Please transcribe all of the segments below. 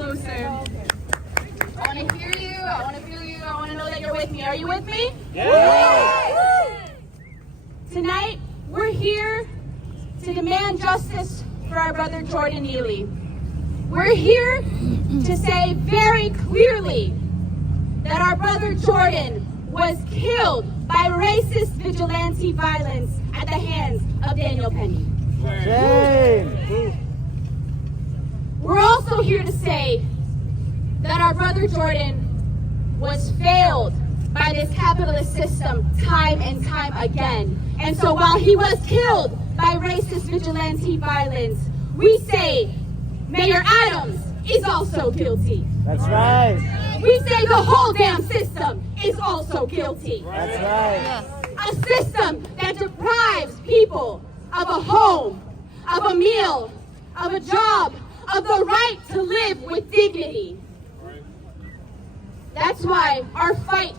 closer. I want to hear you. I want to feel you. I want to know that you're with me. Are you with me? Yeah. Tonight, we're here to demand justice for our brother Jordan Neely. We're here to say very clearly that our brother Jordan was killed by racist vigilante violence at the hands of Daniel Penny. Shame. We're also here to say that our brother Jordan was failed by this capitalist system time and time again. And so while he was killed by racist vigilante violence, we say Mayor Adams is also guilty. That's right. We say the whole damn system is also guilty. That's right. A system that deprives people of a home, of a meal, of a job, of the right to live with dignity. That's why our fight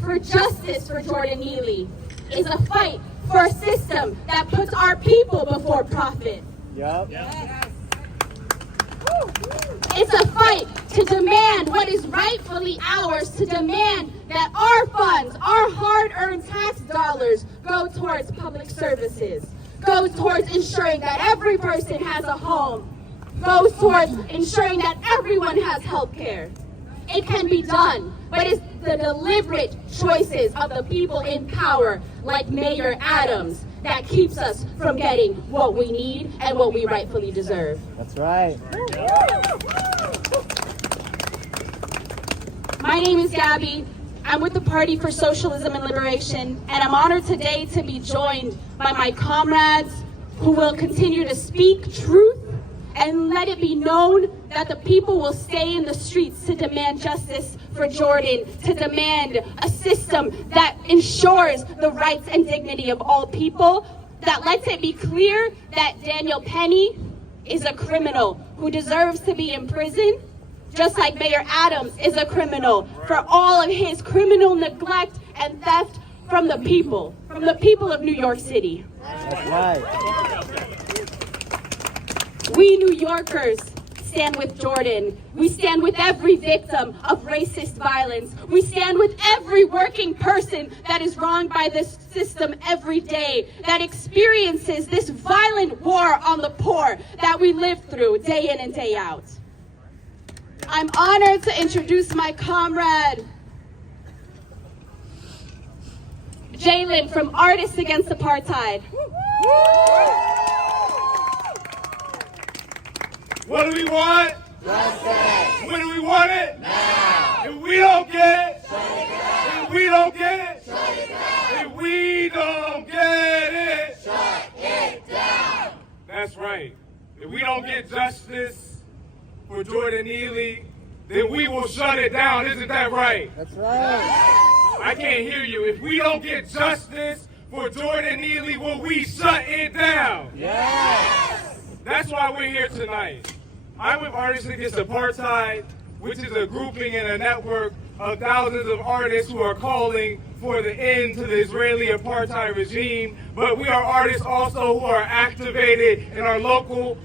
for justice for Jordan Neely is a fight for a system that puts our people before profit. Yep. It's a fight to demand what is rightfully ours, to demand that our funds, our hard-earned tax dollars, go towards public services, goes towards ensuring that every person has a home, goes towards ensuring that everyone has health care. It can be done, but it's the deliberate choices of the people in power, like Mayor Adams, that keeps us from getting what we need and what we rightfully deserve. That's right. My name is Gabby. I'm with the Party for Socialism and Liberation, and I'm honored today to be joined by my comrades who will continue to speak truth and let it be known that the people will stay in the streets to demand justice for Jordan, to demand a system that ensures the rights and dignity of all people, that lets it be clear that Daniel Penny is a criminal who deserves to be in prison, just like Mayor Adams is a criminal for all of his criminal neglect and theft from the people of New York City. That's right. We New Yorkers stand with Jordan. We stand with every victim of racist violence. We stand with every working person that is wronged by this system every day, that experiences this violent war on the poor that we live through day in and day out. I'm honored to introduce my comrade, Jalen from Artists Against Apartheid. What do we want? Justice. When do we want it? Now. If we don't get it, Shut it down. if we don't get it, Shut it down. if we don't get it, Shut it down. that's right. If we don't get justice for Jordan Neely, then we will shut it down. Isn't that right? That's right. I can't hear you. If we don't get justice for Jordan Neely, will we shut it down? Yes. That's why we're here tonight. I'm with Artists Against Apartheid, which is a grouping and a network of thousands of artists who are calling for the end to the Israeli apartheid regime. But we are artists also who are activated in our local,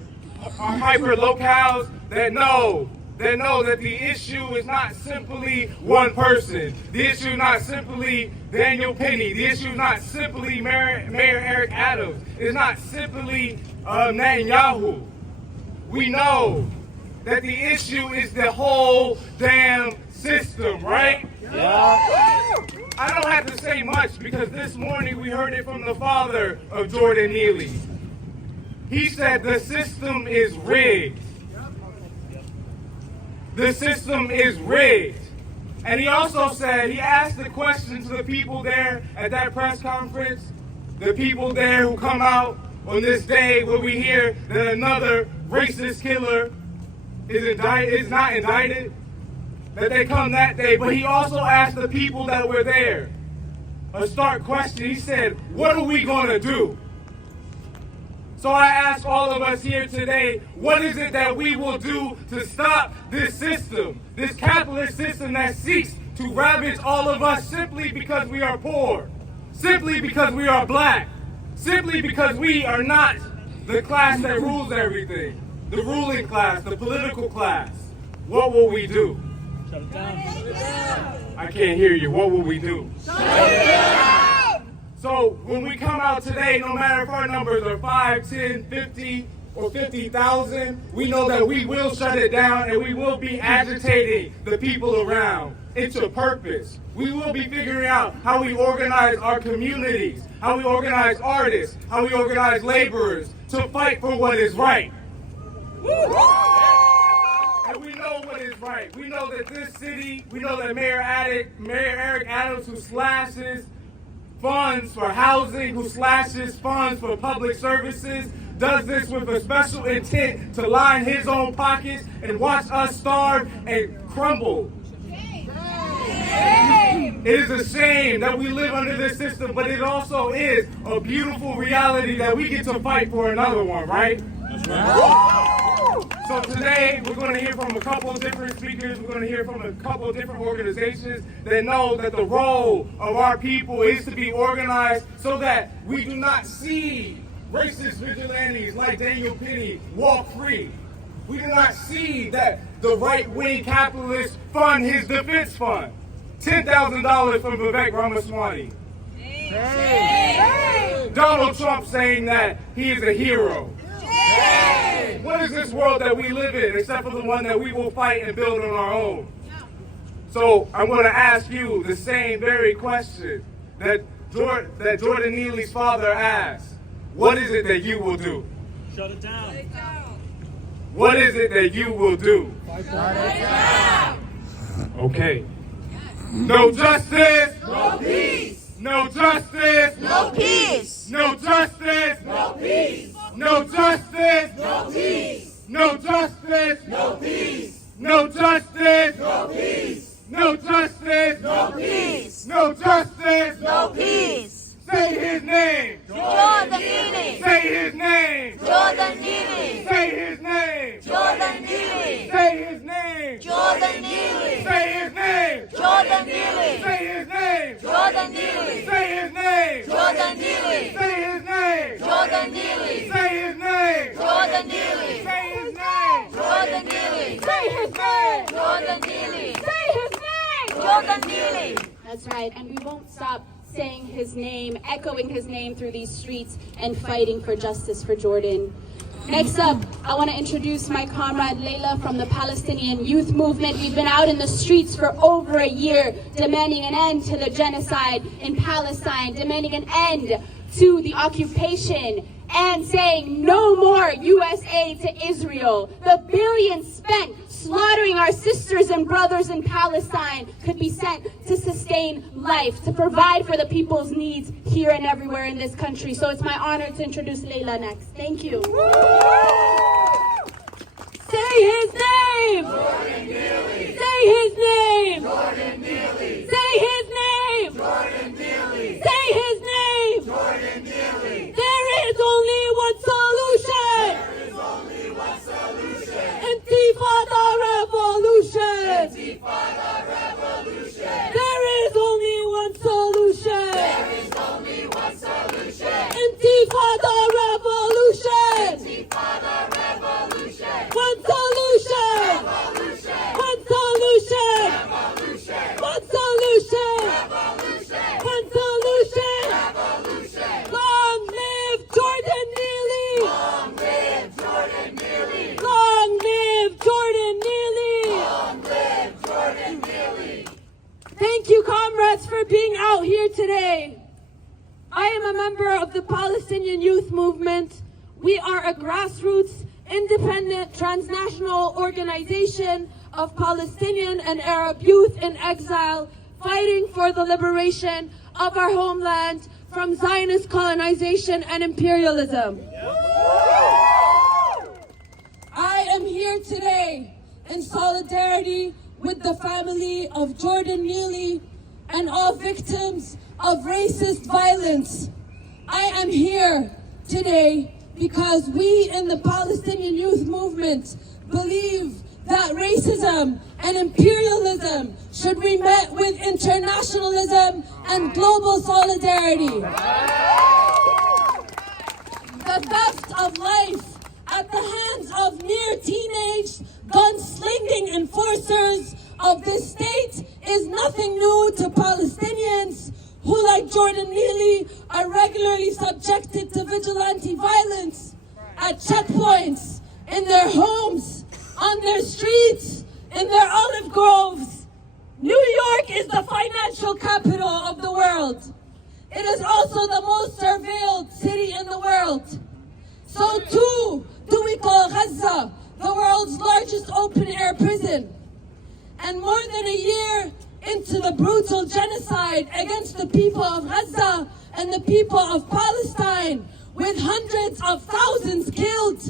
our hyper locales that know that the issue is not simply one person. The issue is not simply Daniel Penny. The issue is not simply Mayor Eric Adams. It's not simply Netanyahu. We know that the issue is the whole damn system, right? Yeah. I don't have to say much because this morning we heard it from the father of Jordan Neely. He said the system is rigged. The system is rigged. And he also said, he asked the question to the people there at that press conference, the people there who come out on this day where we hear that another racist killer is not indicted, that they come that day. But he also asked the people that were there a stark question. He said, what are we going to do? So I ask all of us here today, what is it that we will do to stop this system, this capitalist system that seeks to ravage all of us simply because we are poor, simply because we are black, simply because we are not the class that rules everything, the ruling class, the political class. what will we do? Shut it down. I can't hear you. What will we do? So when we come out today, no matter if our numbers are 5, 10, 50, or 50,000, we know that we will shut it down and we will be agitating the people around into purpose. We will be figuring out how we organize our communities, how we organize artists, how we organize laborers to fight for what is right. And we know what is right. We know that this city, we know that Mayor Eric Adams, who slashes funds for housing, who slashes funds for public services, does this with a special intent to line his own pockets and watch us starve and crumble. It is a shame that we live under this system, but it also is a beautiful reality that we get to fight for another one, right? So today, we're going to hear from a couple of different speakers. We're going to hear from a couple of different organizations that know that the role of our people is to be organized so that we do not see racist vigilantes like Daniel Penny walk free. We do not see that the right-wing capitalists fund his defense fund. $10,000 from Vivek Ramaswamy. Donald Trump saying that he is a hero. What is this world that we live in except for the one that we will fight and build on our own? So I'm going to ask you the same very question that Jordan Neely's father asked. What is it that you will do? Shut it down. What is it that you will do? Shut it down. Okay. No justice. No peace. No justice. No peace. No justice. No peace. No justice. No peace. No justice. No peace. No justice. No peace. No justice. No peace. No justice. No peace. Say his name. Jordan Neely. Say his name. Jordan Neely. Say his name. Jordan Neely. Say his name. Jordan Neely. Say his name. Jordan Neely. Say his name. Jordan Neely. Say his name. Jordan Neely. Say his name. Jordan Neely. Say his name. Jordan Neely. Say his name. Jordan Neely. Say his name! Jordan Neely. Say his name! Jordan Neely. That's right, and we won't stop saying his name, echoing his name through these streets, and fighting for justice for Jordan. Next up, I want to introduce my comrade Layla from the Palestinian Youth Movement. We've been out in the streets for over a year, demanding an end to the genocide in Palestine, demanding an end to the occupation, and saying no more U.S. aid to Israel. The billions spent slaughtering our sisters and brothers in Palestine could be sent to sustain life, to provide for the people's needs here and everywhere in this country. So it's my honor to introduce Layla next. Thank you. Say his name! Jordan Neely. Say his name! Jordan Neely. Say his name! Jordan Neely. Say his name! Jordan Neely. There is only one solution! There is only one solution. Intifada revolution! Intifada revolution. There is only one solution! There is only one solution. Intifada revolution! Intifada revolution. One solution! Revolution. One solution! Revolution. One solution! Revolution. One solution! Revolution. Long live Jordan Neely! Long live Jordan Neely. Long live Jordan Neely! Long live Jordan Neely. Thank you, comrades, for being out here today. I am a member of the Palestinian Youth Movement. We are a grassroots, independent, transnational organization of Palestinian and Arab youth in exile, fighting for the liberation of our homeland from Zionist colonization and imperialism. I am here today in solidarity with the family of Jordan Neely and all victims of racist violence. I am here today because we in the Palestinian Youth Movement believe that racism and imperialism should be met with internationalism and global solidarity. The theft of life at the hands of near teenage gunslinging enforcers of this state is nothing new to Palestinians who, like Jordan Neely, are regularly subjected to vigilante violence at checkpoints, in their homes, on their streets, in their olive groves. New York is the financial capital of the world. It is also the most surveilled city in the world. So too do we call Gaza the world's largest open-air prison. And more than a year into the brutal genocide against the people of Gaza and the people of Palestine, with hundreds of thousands killed,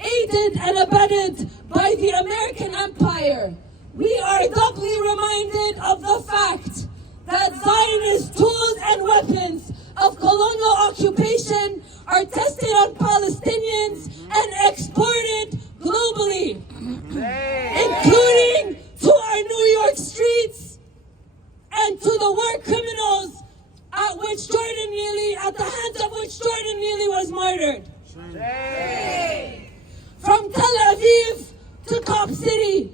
aided and abetted by the American empire, we are doubly reminded of the fact that Zionist tools and weapons of colonial occupation are tested on Palestinians and exported globally, including to our New York streets and to the war criminals at the hands of which Jordan Neely was murdered. From Tel Aviv to Cop City,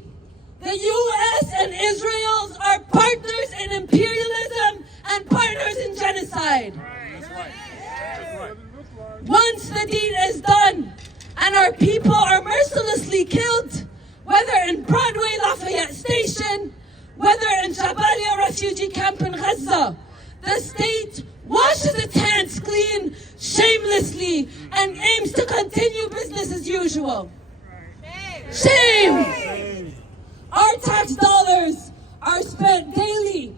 the U.S. and Israel are partners in imperialism and partners in genocide. Once the deed is done and our people are mercilessly killed, whether in Broadway Lafayette Station, whether in Jabalia refugee camp in Gaza, the state washes its hands clean shamelessly and aims to continue business as usual. Shame! Our tax dollars are spent daily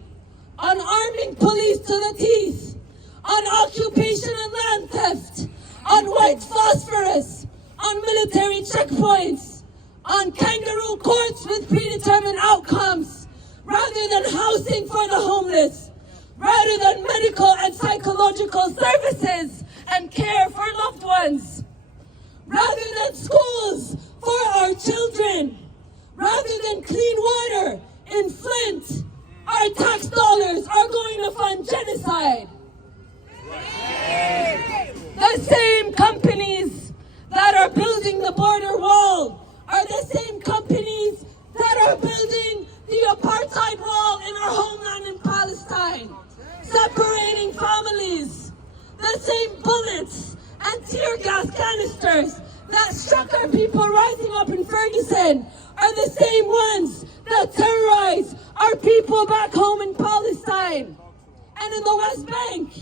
on arming police to the teeth, on occupation and land theft, on white phosphorus, on military checkpoints, on kangaroo courts with predetermined outcomes, rather than housing for the homeless, rather than medical and psychological services and care for loved ones, rather than schools for our children, rather than clean water in Flint. Our tax dollars are going to fund genocide. The same companies that are building the border wall are the same companies that are building the apartheid wall in our homeland in Palestine, separating families. The same bullets and tear gas canisters that struck our people rising up in Ferguson are the same ones that terrorize our people back home in Palestine and in the West Bank.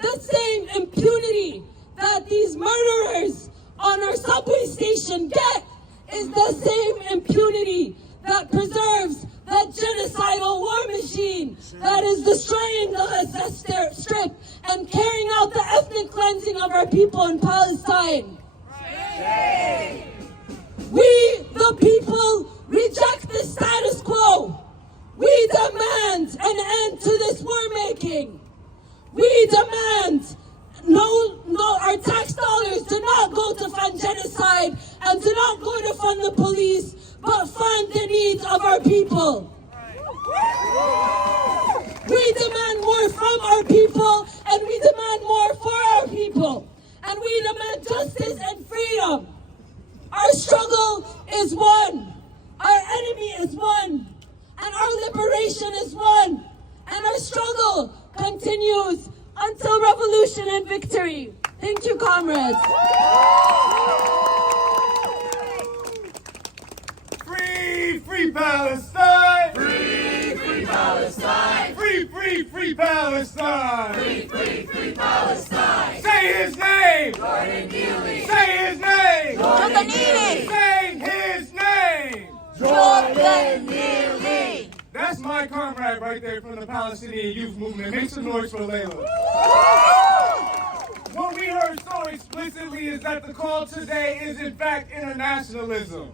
The same impunity that these murderers on our subway station get is the same impunity that preserves that genocidal war machine that is destroying the Gaza Strip and carrying out the ethnic cleansing of our people in Palestine. We, the people, reject the status quo. We demand an end to this war making. We demand our tax dollars do not go to fund genocide and do not go to fund the police, but fund the needs of our people. We demand more from our people, and we demand more for our people. And we demand justice and freedom. Our struggle is one. Our enemy is one. And our liberation is one. And our struggle continues until revolution and victory. Thank you, comrades. Free, free Palestine! Free, free Palestine! Free, free, free Palestine! Free, free, free Palestine! Say his name! Jordan Neely! Say his name! Jordan Neely! Say his name! Jordan Neely! That's my comrade right there from the Palestinian Youth Movement. Make some noise for Layla. What we heard so explicitly is that the call today is in fact internationalism.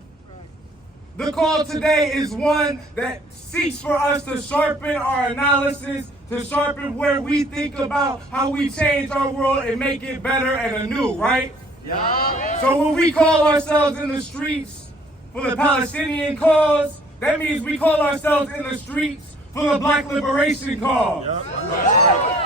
The call today is one that seeks for us to sharpen our analysis, to sharpen where we think about how we change our world and make it better and anew, right? Yeah. So when we call ourselves in the streets for the Palestinian cause, that means we call ourselves in the streets for the Black liberation cause.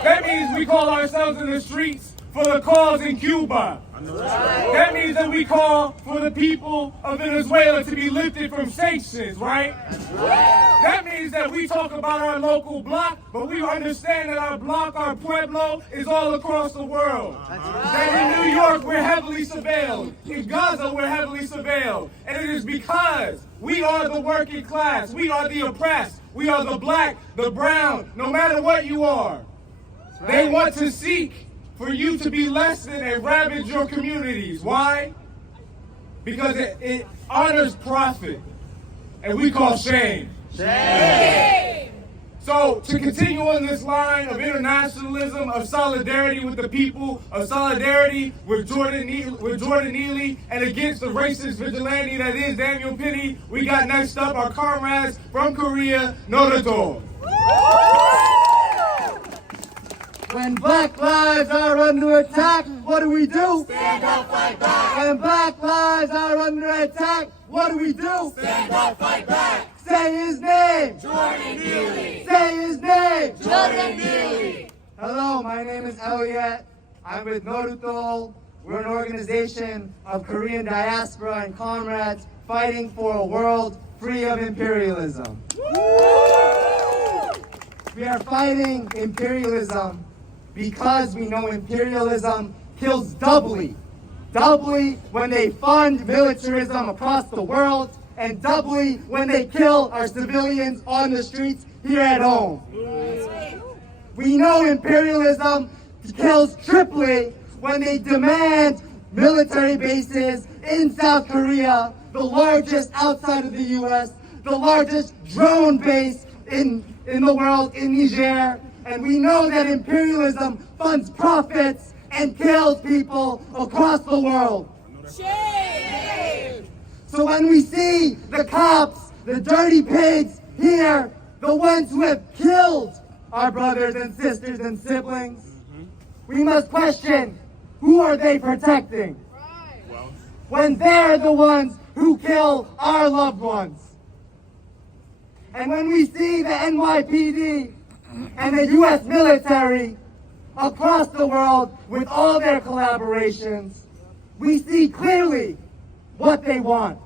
That means we call ourselves in the streets for the cause in Cuba. That means that we call for the people of Venezuela to be lifted from sanctions, right? That means that we talk about our local bloc, but we understand that our bloc, our pueblo, is all across the world. That in New York, we're heavily surveilled. In Gaza, we're heavily surveilled. And it is because we are the working class. We are the oppressed. We are the black, the brown, no matter what you are. They want to seek for you to be less than and ravage your communities. Why? Because it honors profit. And we call shame. Shame. So to continue on this line of internationalism, of solidarity with the people, of solidarity with Jordan Neely, and against the racist vigilante that is Daniel Penny, we got next up our comrades from Korea, Norodol. When black lives are under attack, what do we do? Stand up, fight back. When black lives are under attack, what do we do? Stand up, fight back. Say his name! Jordan Neely. Say his name! Jordan Neely. Hello, my name is Elliot. I'm with Norodol. We're an organization of Korean diaspora and comrades fighting for a world free of imperialism. We are fighting imperialism because we know imperialism kills doubly when they fund militarism across the world, and doubly when they kill our civilians on the streets here at home. We know imperialism kills triply when they demand military bases in South Korea, the largest outside of the US, the largest drone base in the world in Niger. And we know that imperialism funds profits and kills people across the world. Shame. So when we see the cops, the dirty pigs here, the ones who have killed our brothers and sisters and siblings, we must question, who are they protecting? When they're the ones who kill our loved ones. And when we see the NYPD and the US military across the world with all their collaborations, we see clearly what they want.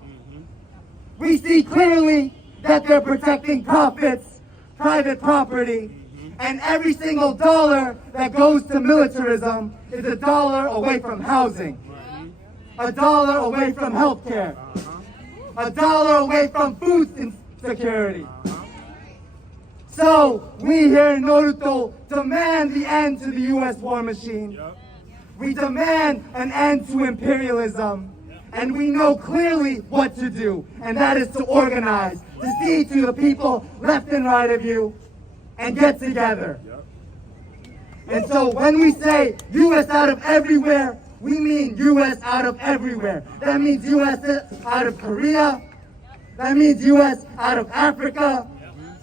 We see clearly that they're protecting profits, private property, and every single dollar that goes to militarism is a dollar away from housing, a dollar away from healthcare, a dollar away from food security. So we here in Norodol demand the end to the US war machine. We demand an end to imperialism. And we know clearly what to do, and that is to organize, to see to the people left and right of you, and get together. And so when we say US out of everywhere, we mean US out of everywhere. That means US out of Korea. That means US out of Africa.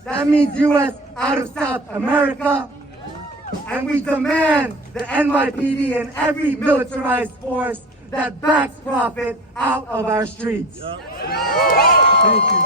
That means US out of South America. And we demand the NYPD and every militarized force that backs profit out of our streets. Thank you.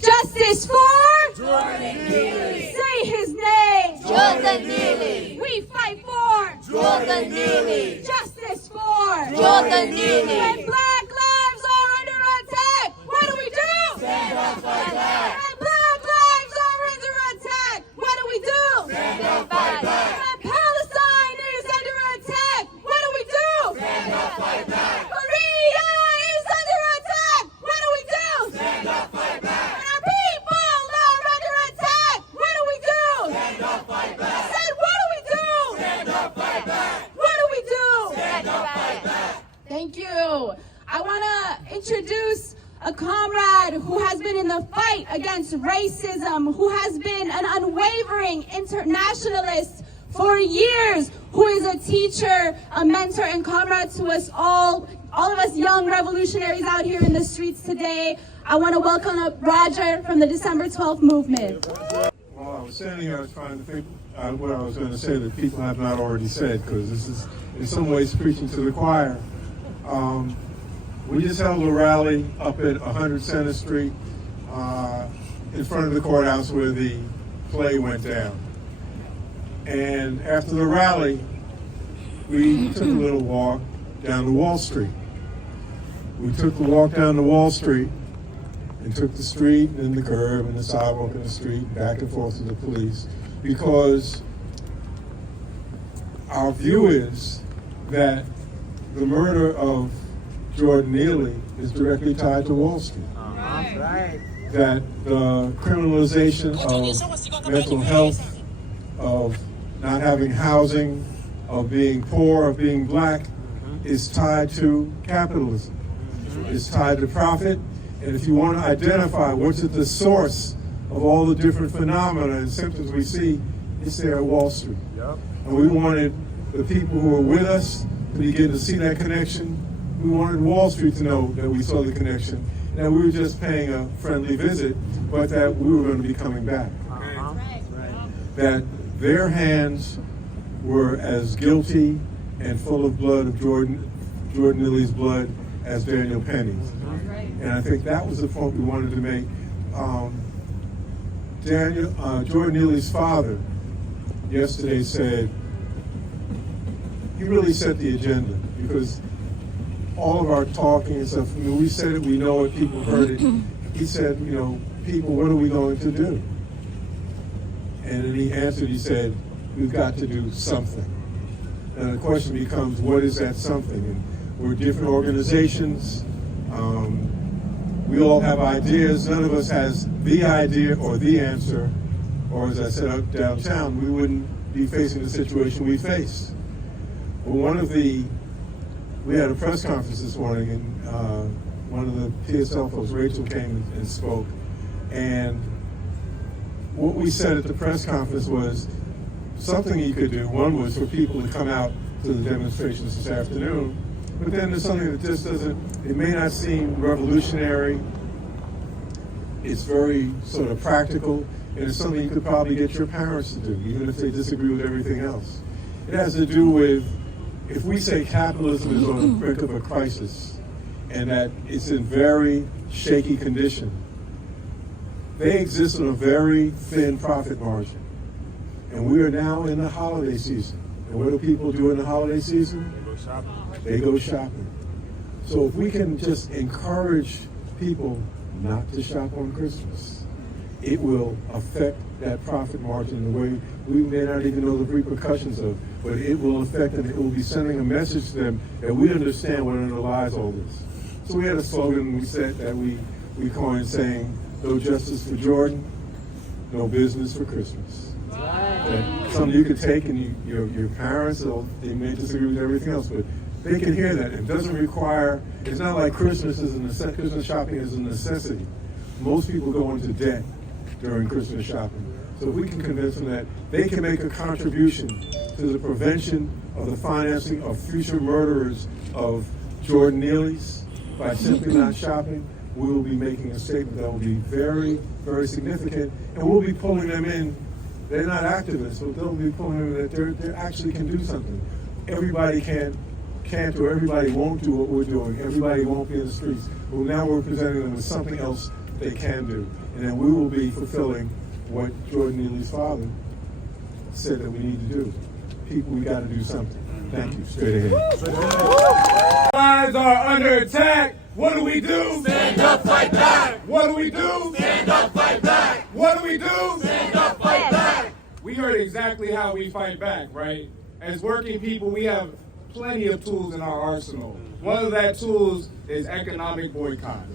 Justice for Jordan Neely. Say his name. Jordan Neely. We fight for Jordan Neely. justice for Jordan Neely. When black lives are under attack, what do we do? Stand up, fight back. When black lives are under attack, what do we do? Stand up, fight back. When Palestine is under attack, what do we do? Stand up, fight back. Korea is under attack, what do we do? Stand up, fight back. When our people are under attack, what do we do? Stand up, fight back. Said, what do we do? Stand up, fight back. What do we do? Stand up, fight back. Thank you. I want to introduce a comrade who has been in the fight against racism, who has been an unwavering internationalist for years, who is a teacher, a mentor, and comrade to us all of us young revolutionaries out here in the streets today. I want to welcome up Roger from the December 12th movement. While I was standing here, I was trying to think what I was going to say that people have not already said, because this is in some ways preaching to the choir. We just held a rally up at 100 Center Street in front of the courthouse where the play went down. And after the rally, we took a little walk down to Wall Street. We took the walk down to Wall Street and took the street and the curb and the sidewalk and the street back and forth to the police, because our view is that the murder of Jordan Neely is directly tied to Wall Street. That the criminalization of mental health, of not having housing, of being poor, of being black, is tied to capitalism. It's tied to profit. And if you want to identify what's at the source of all the different phenomena and symptoms we see, it's there at Wall Street. And we wanted the people who were with us to begin to see that connection. We wanted Wall Street to know that we saw the connection, and that we were just paying a friendly visit, but that we were going to be coming back. That their hands were as guilty and full of blood of Jordan Neely's blood as Daniel Penny's. And I think that was the point we wanted to make. Jordan Neely's father yesterday said, he really set the agenda, because all of our talking and stuff, I mean, we said it, we know it, people heard it. He said, you know, people, what are we going to do? And then he answered, he said, we've got to do something. And the question becomes, what is that something? And we're different organizations. We all have ideas. None of us has the idea or the answer. Or as I said up downtown, we wouldn't be facing the situation we face. Well, we had a press conference this morning, and one of the PSL folks, Rachel, came and spoke. And what we said at the press conference was something you could do. One was for people to come out to the demonstrations this afternoon, but then there's something that just doesn't, it may not seem revolutionary. It's very sort of practical, and it's something you could probably get your parents to do, even if they disagree with everything else. It has to do with, if we say capitalism is on the brink of a crisis and that it's in very shaky condition, they exist on a very thin profit margin. And we are now in the holiday season. And what do people do in the holiday season? They go shopping. They go shopping. So if we can just encourage people not to shop on Christmas, it will affect that profit margin in a way we may not even know the repercussions of, but it will affect them. It will be sending a message to them that we understand what underlies all this. So we had a slogan we said that we coined, saying, no justice for Jordan, no business for Christmas. Right. Something you could take, and your parents, they may disagree with everything else, but they can hear that. It doesn't require, it's not like Christmas shopping is a necessity. Most people go into debt during Christmas shopping. So if we can convince them that they can make a contribution to the prevention of the financing of future murderers of Jordan Neely's by simply not shopping, we will be making a statement that will be very, very significant, and we'll be pulling them in. They're not activists, but they'll be pulling them in that they actually can do something. Everybody can't or everybody won't do what we're doing. Everybody won't be in the streets. Well, now we're presenting them with something else they can do, and then we will be fulfilling what Jordan Neely's father said that we need to do. People, we got to do something. Thank you. Straight ahead. Lives are under attack. What do we do? Stand up, fight back. What do we do? Stand up, fight back. What do we do? Stand up, fight back. We heard exactly how we fight back, right? As working people, we have plenty of tools in our arsenal. One of that tools is economic boycott.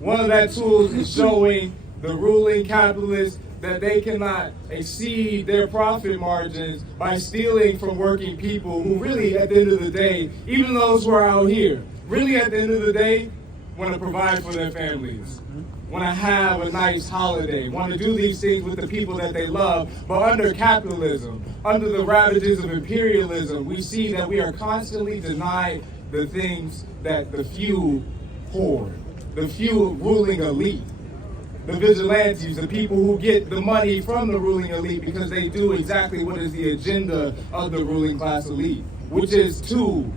One of that tools is showing the ruling capitalists that they cannot exceed their profit margins by stealing from working people who really, at the end of the day, even those who are out here, really at the end of the day, want to provide for their families, want to have a nice holiday, want to do these things with the people that they love. But under capitalism, under the ravages of imperialism, we see that we are constantly denied the things that the few hoard, the few ruling elite, the vigilantes, the people who get the money from the ruling elite because they do exactly what is the agenda of the ruling class elite, which is to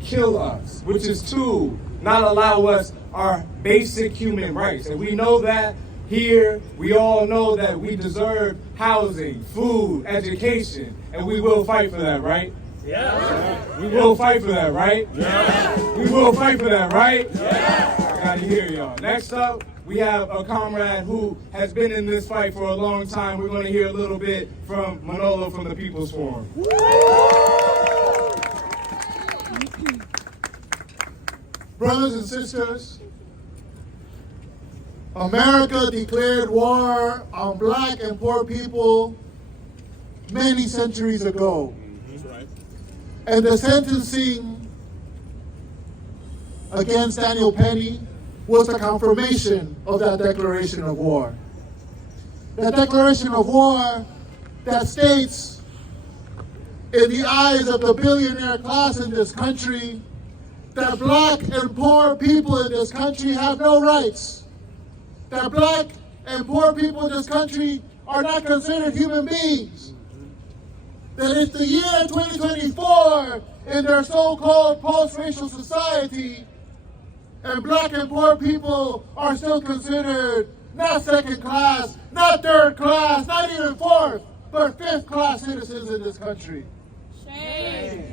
kill us, which is to not allow us our basic human rights. And we know that here, we all know that we deserve housing, food, education, and we will fight for that, right? Yeah. We will fight for that, right? Yeah. We will fight for that, right? Yeah. I gotta hear y'all. Next up, we have a comrade who has been in this fight for a long time. We're gonna hear a little bit from Manolo from the People's Forum. Brothers and sisters, America declared war on black and poor people many centuries ago. And the sentencing against Daniel Penny was a confirmation of that declaration of war. That declaration of war that states, in the eyes of the billionaire class in this country, that black and poor people in this country have no rights. That black and poor people in this country are not considered human beings. That it's the year 2024 in their so-called post-racial society, and black and poor people are still considered not second class, not third class, not even fourth, but fifth class citizens in this country. Shame.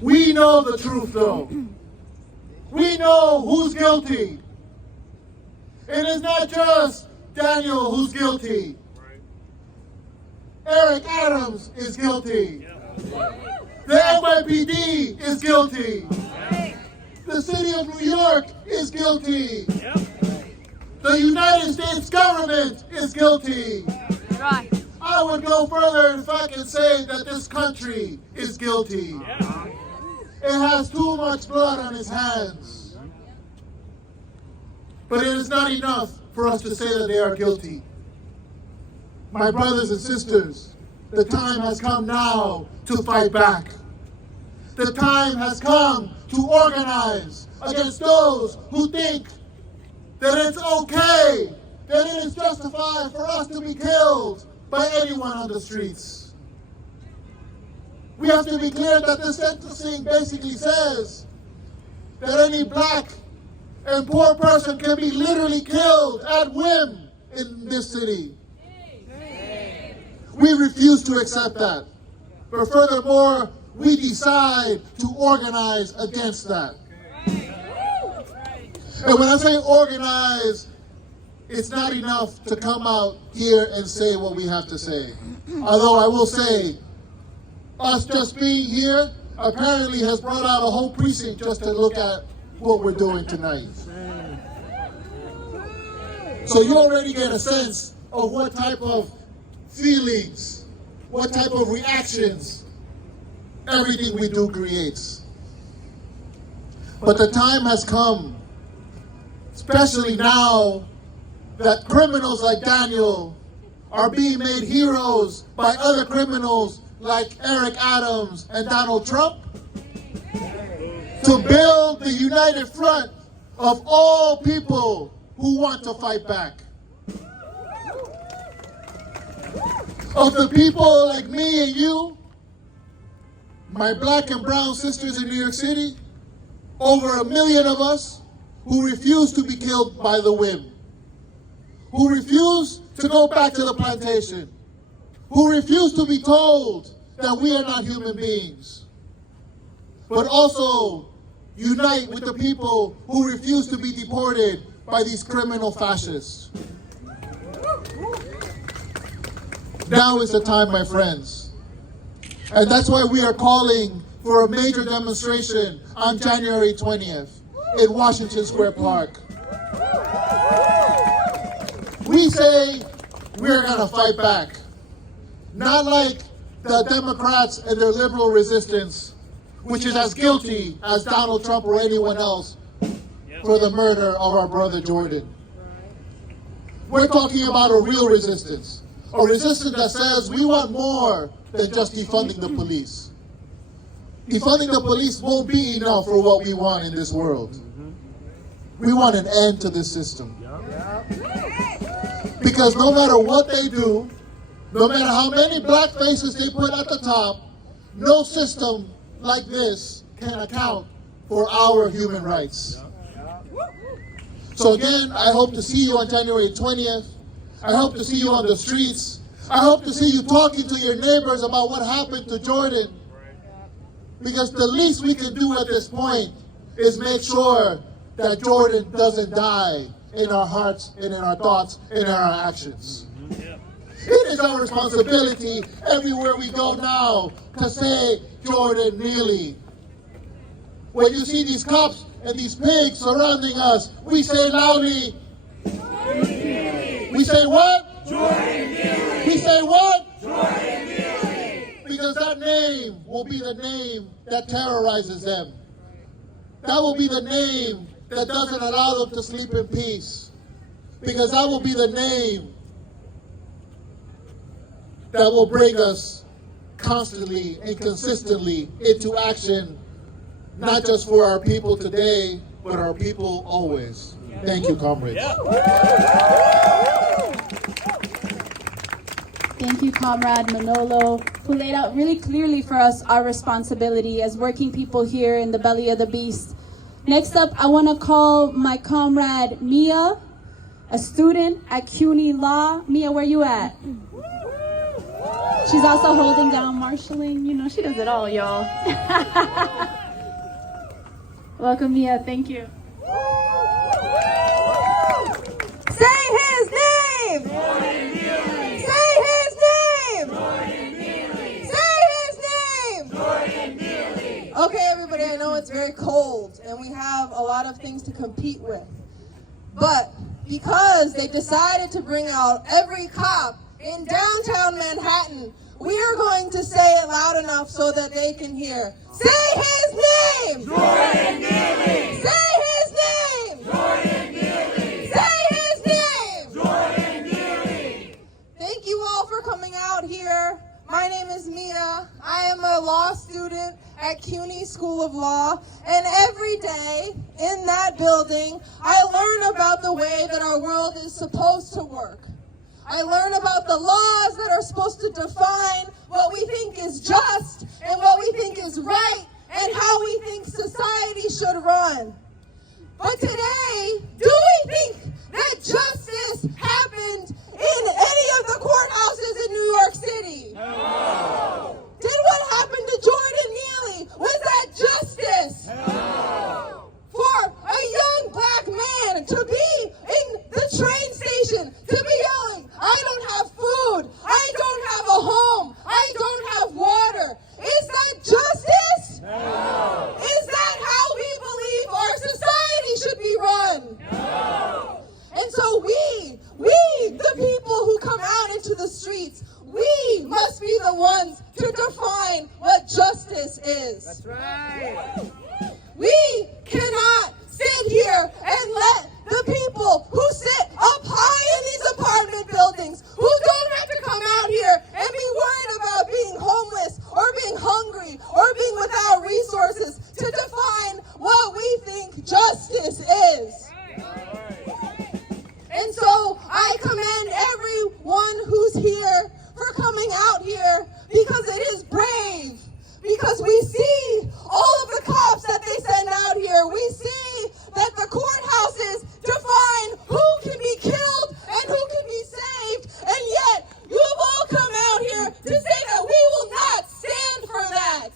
We know the truth though. We know who's guilty. It is not just Daniel who's guilty. Eric Adams is guilty. The NYPD is guilty. The city of New York is guilty. The United States government is guilty. Right. I would go further if I can say that this country is guilty. It has too much blood on its hands. But it is not enough for us to say that they are guilty. My brothers and sisters, the time has come now to fight back. The time has come to organize against those who think that it's okay, that it is justified for us to be killed by anyone on the streets. We have to be clear that this sentencing basically says that any black and poor person can be literally killed at whim in this city. We refuse to accept that. But furthermore, we decide to organize against that. And when I say organize, it's not enough to come out here and say what we have to say. Although I will say, us just being here apparently has brought out a whole precinct just to look at what we're doing tonight. So you already get a sense of what type of feelings, what type of reactions everything we do creates. But the time has come, especially now that criminals like Daniel are being made heroes by other criminals like Eric Adams and Donald Trump, to build the united front of all people who want to fight back. Of the people like me and you, my black and brown sisters in New York City, over 1 million of us who refuse to be killed by the whim, who refuse to go back to the plantation, who refuse to be told that we are not human beings, but also unite with the people who refuse to be deported by these criminal fascists. Now is the time, my friends. And that's why we are calling for a major demonstration on January 20th in Washington Square Park. We say we're gonna fight back. Not like the Democrats and their liberal resistance, which is as guilty as Donald Trump or anyone else for the murder of our brother Jordan. We're talking about a real resistance. A resistance that says we want more than just defunding the police. Defunding the police won't be enough for what we want in this world. We want an end to this system. Because no matter what they do, no matter how many black faces they put at the top, no system like this can account for our human rights. So again, I hope to see you on January 20th. I hope to see you on the streets. I hope to see you talking to your neighbors about what happened to Jordan. Because the least we can do at this point is make sure that Jordan doesn't die in our hearts and in our thoughts and in our actions. It is our responsibility everywhere we go now to say Jordan Neely. When you see these cops and these pigs surrounding us, we say loudly, we say what? Jordan Neely. We say what? Jordan Neely. Because that name will be the name that terrorizes them. That will be the name that doesn't allow them to sleep in peace. Because that will be the name that will bring us constantly and consistently into action, not just for our people today, but our people always. Thank you, comrades. Thank you, Comrade Manolo, who laid out really clearly for us our responsibility as working people here in the belly of the beast. Next up, I want to call my comrade Mia, a student at CUNY Law. Mia, where you at? She's also holding down marshalling. You know, she does it all, y'all. Welcome, Mia. Thank you. Say his name! Say his name! Say his name! Okay, everybody, I know it's very cold and we have a lot of things to compete with. But because they decided to bring out every cop in downtown Manhattan, we are going to say it loud enough so that they can hear. Say his name! Jordan Neely. Say his name! Jordan Neely. Say his name! Jordan Neely. Thank you all for coming out here. My name is Mia. I am a law student at CUNY School of Law, and every day in that building, I learn about the way that our world is supposed to work. I learn about the laws that are supposed to define what we think is just and what we think is right and how we think society should run. But today, do we think that justice happened in any of the courthouses in New York City? No. Did what happened to Jordan Neely, was that justice? No. For a young black man to be in the train station, to be yelling, I don't have food, I don't have a home, I don't have water. Is that justice? No. Is that how we believe our society should be run? No. And so we, the people who come out into the streets, we must be the ones to define what justice is. That's right. We cannot sit here and let the people who sit up high in these apartment buildings, who don't have to come out here and be worried about being homeless or being hungry or being without resources, to define what we think justice is. And so I commend everyone who's here for coming out here, because it is brave. Because we see all of the cops that they send out here. We see that the courthouses define who can be killed and who can be saved. And yet, you have all come out here to say that we will not stand for that.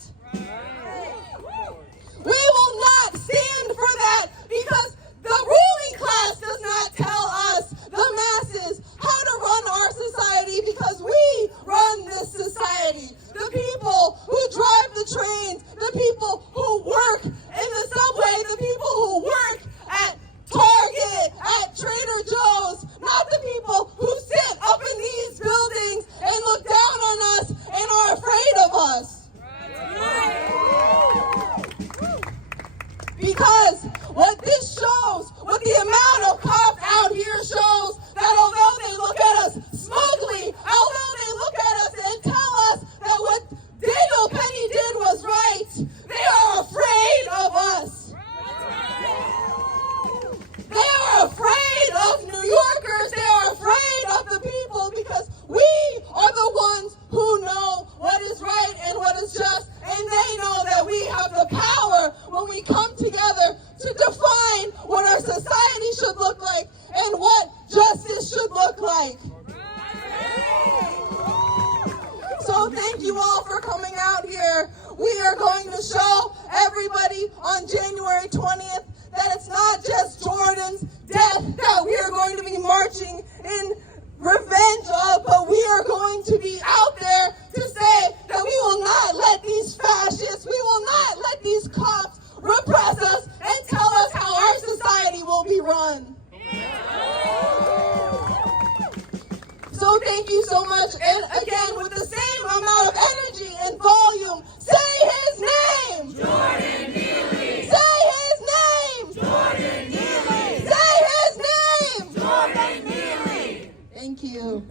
We will not stand for that, because the ruling class does not tell us, the masses, how to run our society, because we run this society. The people who drive the trains, the people who work in the subway, the people who should look like and what justice should look like. So thank you all for coming out here. We are going to show everybody on January 20th that it's not just Jordan's death that we are going to be marching in revenge of, but we are going to be out there to say that we will not let these fascists, we will not let these cops repress us and tell us how our society will be run. So thank you so much, and again, with the same amount of energy and volume, say his name! Jordan Neely! Say his name! Jordan Neely! Say his name! Jordan Neely! Thank you.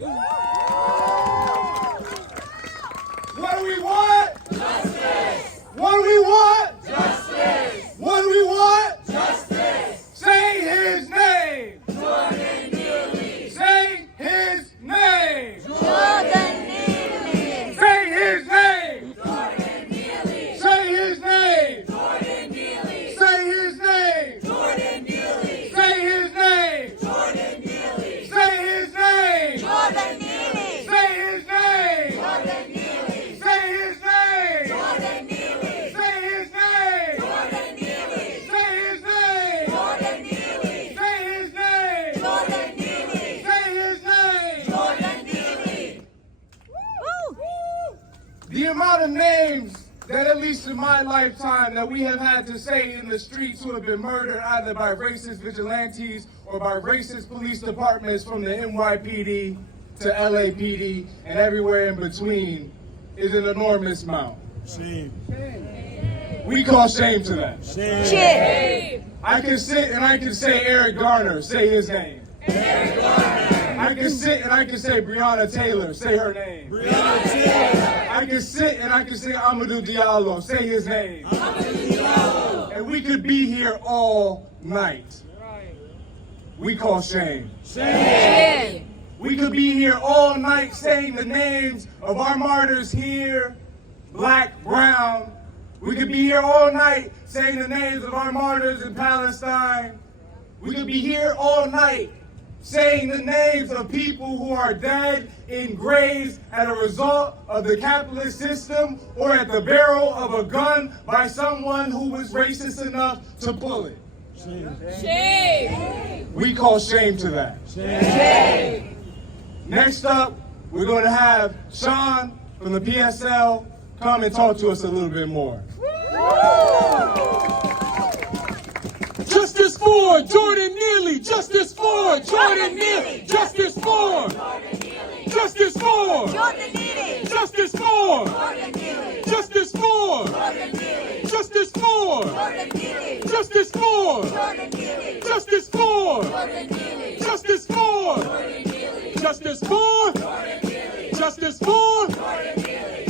What do we want? Justice! What do we want? Justice! What do we want? Justice! Say his name! Jordan Neely! Say his name! Jordan Neely! Say his name! Jordan Neely! Say his name! Jordan Neely! Say his name! Jordan Neely! Say his name! Jordan Neely! Say his name! Jordan Neely! Say his name! Jordan Neely! Say his name! Jordan Neely! Say his name! Jordan Neely! Say his name! Jordan Neely! Say his name! Jordan Neely! Say his name! Jordan Neely! The amount of names that, at least in my lifetime, that we have had to say in the streets who have been murdered either by racist vigilantes or by racist police departments from the NYPD to LAPD and everywhere in between is an enormous amount. Shame. We call shame to that. Shame! I can sit and I can say Eric Garner, say his name. Eric Garner! I can sit and I can say Breonna Taylor, say her name. Breonna Taylor! I can sit and I can say Amadou Diallo, say his name. Amadou Diallo! And we could be here all night. We call shame. Shame! We could be here all night saying the names of our martyrs here, black, brown. We could be here all night saying the names of our martyrs in Palestine. We could be here all night saying the names of people who are dead in graves as a result of the capitalist system or at the barrel of a gun by someone who was racist enough to pull it. Shame! We call shame to that. Shame! Next up, we're going to have Sean from the PSL come and talk to us a little bit more. Justice for Jordan Neely! Justice for Jordan Neely! Justice for Justice for Jordan Neely! Justice for Jordan Neely! Justice for Jordan Neely! Justice for Jordan Neely! Justice for Jordan Neely! Justice for Jordan Neely! Justice for Justice for Justice for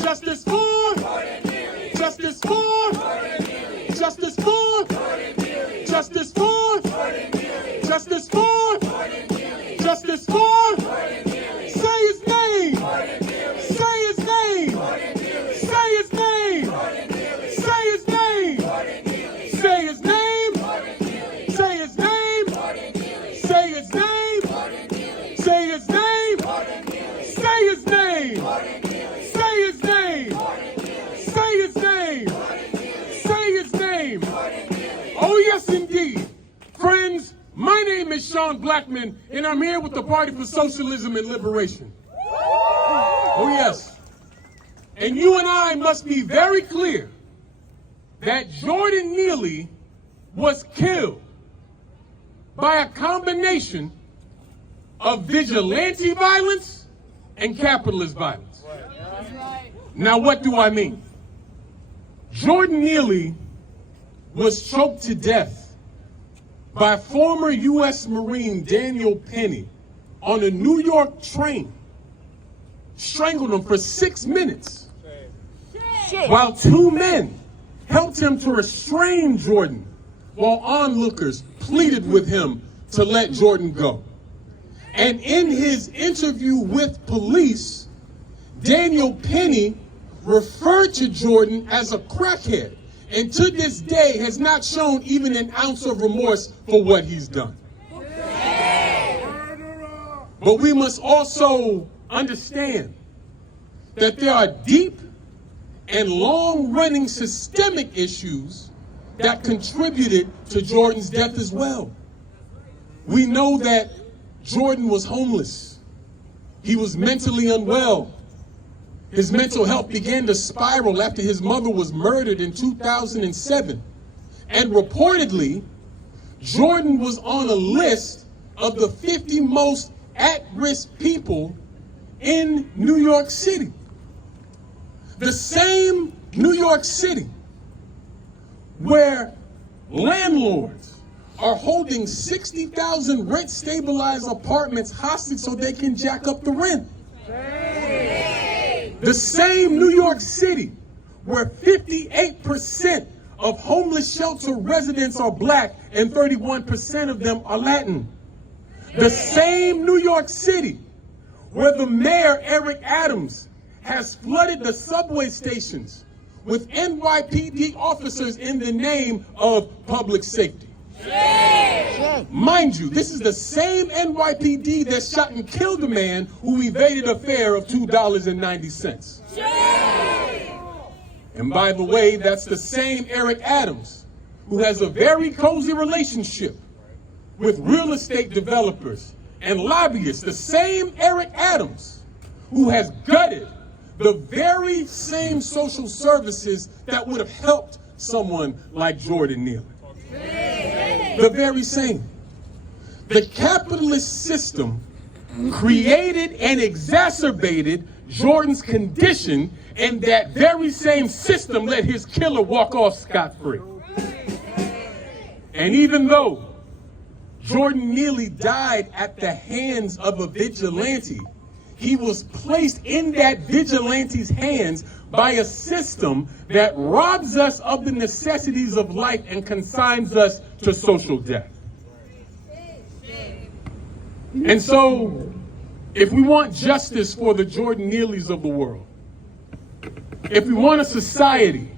Justice for Justice for Justice for Justice for Justice for Justice for Say his name! Say his name! Say his name! Say his name! Say his name! Say his name! Say his name! Say his name! Say his name! Say his name! Say his name! Say his name! Oh yes indeed. Friends, my name is Sean Blackman and I'm here with the Party for Socialism and Liberation. Oh yes. And you and I must be very clear that Jordan Neely was killed by a combination of vigilante violence and capitalist violence. Now what do I mean? Jordan Neely was choked to death by former U.S. Marine Daniel Penny on a New York train, strangled him for 6 minutes, while 2 men helped him to restrain Jordan, while onlookers pleaded with him to let Jordan go. And in his interview with police, Daniel Penny referred to Jordan as a crackhead, and to this day has not shown even an ounce of remorse for what he's done. But we must also understand that there are deep and long-running systemic issues that contributed to Jordan's death as well. We know that Jordan was homeless. He was mentally unwell. His mental health began to spiral after his mother was murdered in 2007. And reportedly, Jordan was on a list of the 50 most at-risk people in New York City. The same New York City where landlords are holding 60,000 rent-stabilized apartments hostage so they can jack up the rent. The same New York City where 58% of homeless shelter residents are black and 31% of them are Latin. The same New York City where the mayor, Eric Adams, has flooded the subway stations with NYPD officers in the name of public safety. Mind you, this is the same NYPD that shot and killed a man who evaded a fare of $2.90. And by the way, that's the same Eric Adams who has a very cozy relationship with real estate developers and lobbyists. The same Eric Adams who has gutted the very same social services that would have helped someone like Jordan Neely. The very same. The capitalist system created and exacerbated Jordan's condition, and that very same system let his killer walk off scot-free. And even though Jordan Neely died at the hands of a vigilante, he was placed in that vigilante's hands by a system that robs us of the necessities of life and consigns us to social death. And so, if we want justice for the Jordan Neelys of the world, if we want a society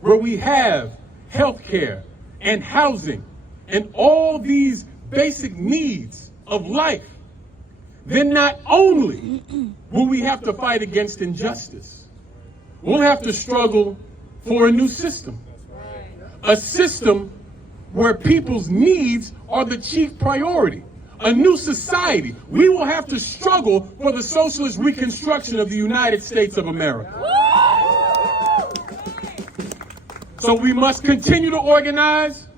where we have health care and housing and all these basic needs of life, then not only will we have to fight against injustice, we'll have to struggle for a new system. A system where people's needs are the chief priority. A new society. We will have to struggle for the socialist reconstruction of the United States of America. So we must continue to organize.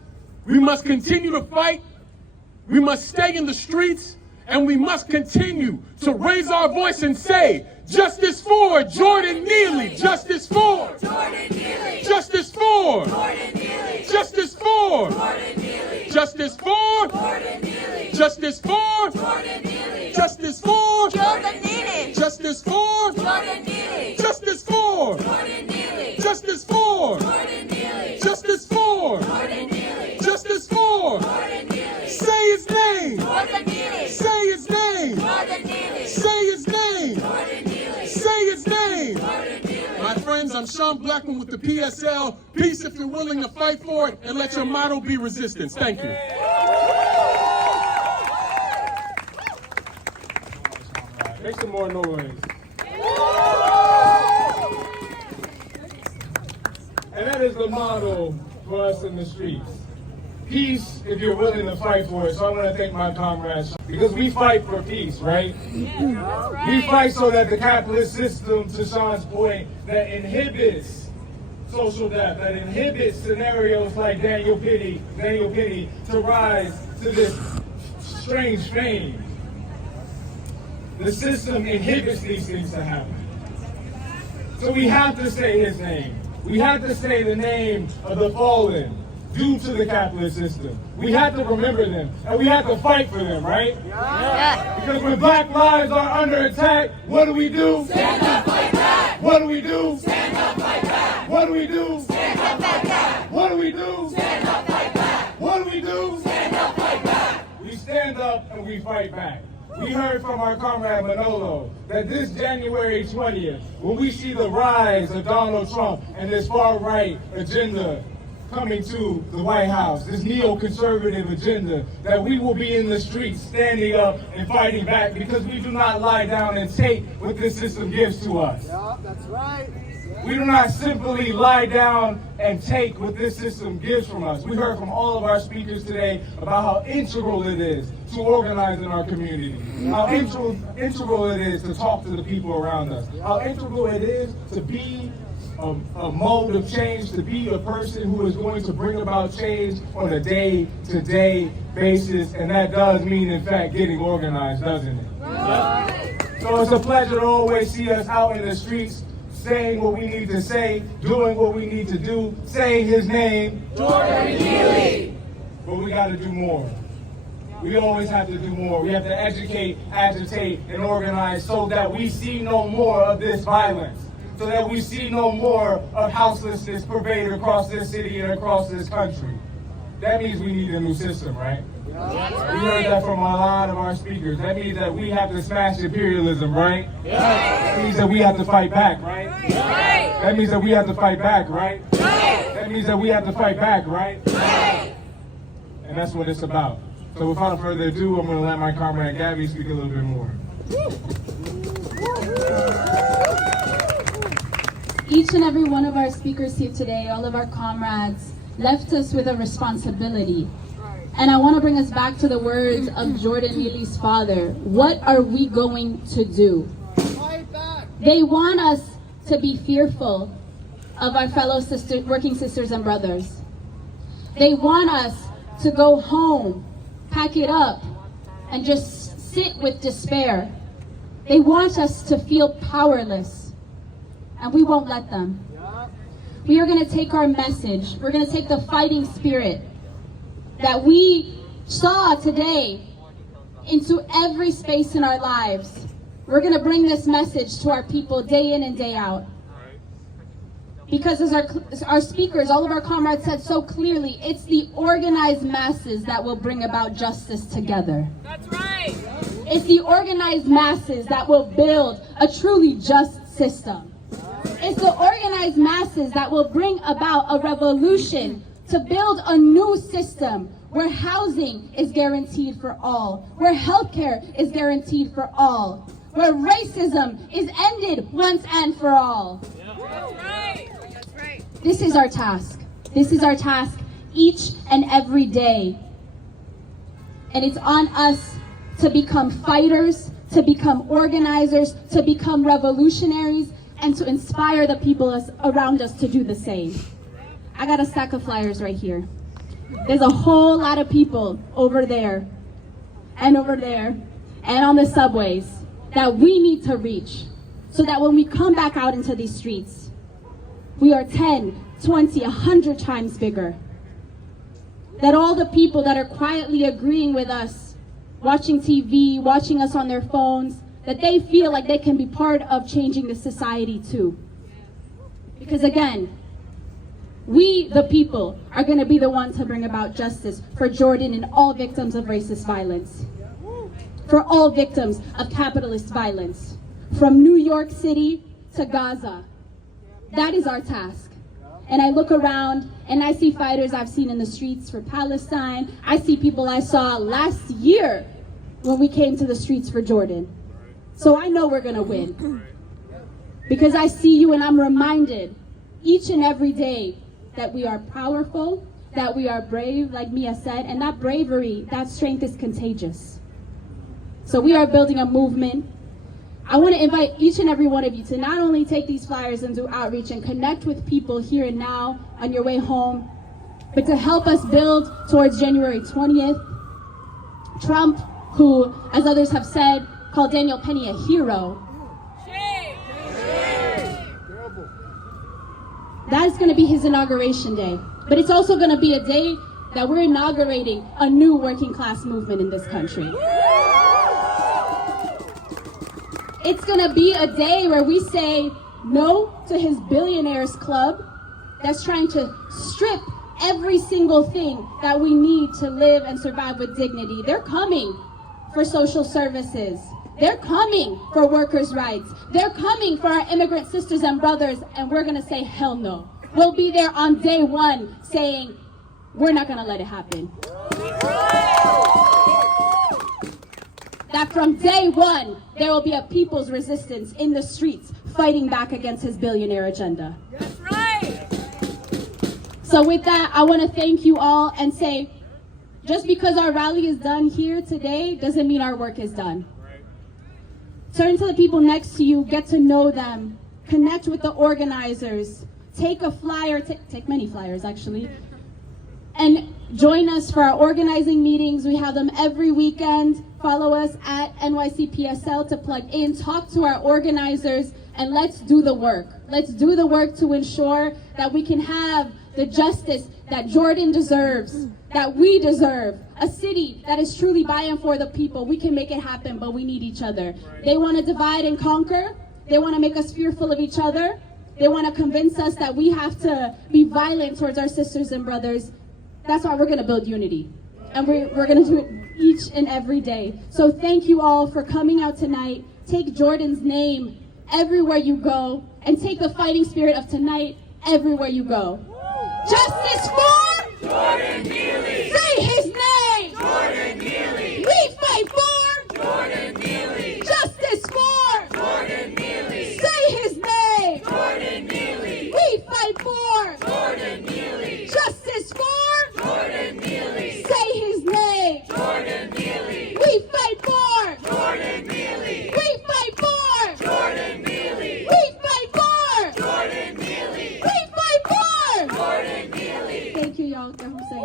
We must continue to fight. We must stay in the streets. And we must continue to raise our voice and say, justice for Jordan Neely. Justice for Jordan Neely. Justice for Jordan Neely. Justice for Jordan Neely. Justice for Jordan Neely. Justice for Jordan Neely. Justice for Jordan Neely. Justice for Jordan Neely. Justice for Jordan Neely. Justice for Jordan Neely. Justice for Jordan Neely. Justice for Jordan Neely. Say his name. Jordan Neely. Say his name. Jordan Neely. Say his name. Jordan Neely. Say his name. Jordan Neely. My friends, I'm Sean Blackman with the PSL. Peace if you're willing to fight for it, and let your motto be resistance. Thank you. Make some more noise. And that is the motto for us in the streets. Peace if you're willing to fight for it. So I want to thank my comrades because we fight for peace, right? We fight so that the capitalist system, to Sean's point, that inhibits social death, that inhibits scenarios like Daniel Pitty to rise to this strange fame. The system inhibits these things to happen. So we have to say his name. We have to say the name of the fallen due to the capitalist system. We have to remember them, and we have to fight for them, right? Yeah. Because when black lives are under attack, what do we do? Stand up, fight back. What do we do? Stand up, fight back. What do we do? Stand up, fight back. What do we do? Stand up, fight back. What do we do? Stand up, fight back. We stand up and we fight back. We heard from our comrade Manolo that this January 20th, when we see the rise of Donald Trump and this far-right agenda coming to the White House, this neoconservative agenda, that we will be in the streets standing up and fighting back because we do not lie down and take what this system gives to us. Yeah, that's right. We do not simply lie down and take what this system gives from us. We heard from all of our speakers today about how integral it is to organize in our community, how integral it is to talk to the people around us, how integral it is to be a mode of change, to be a person who is going to bring about change on a day-to-day basis, and that does mean, in fact, getting organized, doesn't it? Right. So it's a pleasure to always see us out in the streets, saying what we need to say, doing what we need to do, saying his name, Jordan Neely. But we got to do more. We always have to do more. We have to educate, agitate, and organize so that we see no more of this violence, so that we see no more of houselessness pervaded across this city and across this country. That means we need a new system, right? That's right. We heard that from a lot of our speakers. That means that we have to smash imperialism, right? That means that we have to fight back, right? That means that we have to fight back, right? That means that we have to fight back, right? And that's what it's about. So without further ado, I'm going to let my comrade Gabby speak a little bit more. Each and every one of our speakers here today, all of our comrades, left us with a responsibility. And I want to bring us back to the words of Jordan Neely's father. What are we going to do? They want us to be fearful of our fellow working sisters and brothers. They want us to go home, pack it up, and just sit with despair. They want us to feel powerless, and we won't let them. We are going to take our message, we're going to take the fighting spirit that we saw today into every space in our lives. We're going to bring this message to our people day in and day out. Because as our speakers, all of our comrades said so clearly, it's the organized masses that will bring about justice together. That's right. It's the organized masses that will build a truly just system. It's the organized masses that will bring about a revolution to build a new system where housing is guaranteed for all, where healthcare is guaranteed for all, where racism is ended once and for all. That's right. That's right. This is our task. This is our task each and every day. And it's on us to become fighters, to become organizers, to become revolutionaries, and to inspire the people around us to do the same. I got a stack of flyers right here. There's a whole lot of people over there and on the subways that we need to reach so that when we come back out into these streets, we are 10, 20, 100 times bigger. That all the people that are quietly agreeing with us, watching TV, watching us on their phones, that they feel like they can be part of changing the society too. Because again, we, the people, are going to be the ones to bring about justice for Jordan and all victims of racist violence. For all victims of capitalist violence. From New York City to Gaza. That is our task. And I look around and I see fighters I've seen in the streets for Palestine. I see people I saw last year when we came to the streets for Jordan. So I know we're going to win. Because I see you and I'm reminded each and every day that we are powerful, that we are brave, like Mia said, and that bravery, that strength is contagious. So we are building a movement. I want to invite each and every one of you to not only take these flyers and do outreach and connect with people here and now on your way home, but to help us build towards January 20th. Trump, who, as others have said, called Daniel Penny a hero. That is going to be his inauguration day. But it's also going to be a day that we're inaugurating a new working class movement in this country. It's going to be a day where we say no to his billionaires club that's trying to strip every single thing that we need to live and survive with dignity. They're coming for social services. They're coming for workers' rights. They're coming for our immigrant sisters and brothers, and we're going to say hell no. will be there on day one saying, we're not going to let it happen. That from day one, there will be a people's resistance in the streets fighting back against his billionaire agenda. That's right. So with that, I want to thank you all and say, just because our rally is done here today doesn't mean our work is done. Turn to the people next to you, get to know them, connect with the organizers, take a flyer, take many flyers actually, and join us for our organizing meetings. We have them every weekend. Follow us at NYCPSL to plug in, talk to our organizers, and let's do the work. Let's do the work to ensure that we can have the justice that Jordan deserves, that we deserve, a city that is truly by and for the people. We can make it happen, but we need each other. They want to divide and conquer. They want to make us fearful of each other. They want to convince us that we have to be violent towards our sisters and brothers. That's why we're going to build unity. And we're going to do it each and every day. So thank you all for coming out tonight. Take Jordan's name everywhere you go, and take the fighting spirit of tonight everywhere you go. Justice for Jordan Neely. Say his name. Jordan Neely. We fight for Jordan Neely. justice for Jordan Neely. Say his name. Jordan Neely. We fight for Jordan Neely. justice for Jordan Neely. Say his name. Jordan Neely. We fight for Jordan Neely. We fight for Jordan Neely. We fight for Jordan Neely. We fight for Jordan Neely. Thank you, y'all. Go Hussein.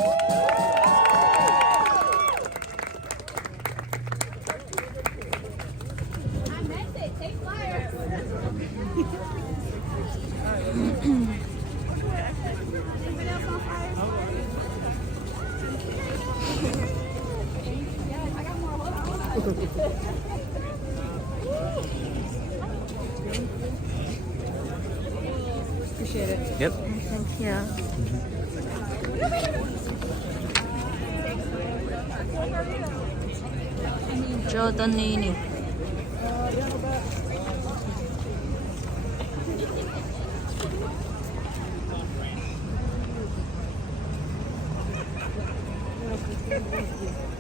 I meant it. Take flyers. Yep. Jordan Neely. Thank you.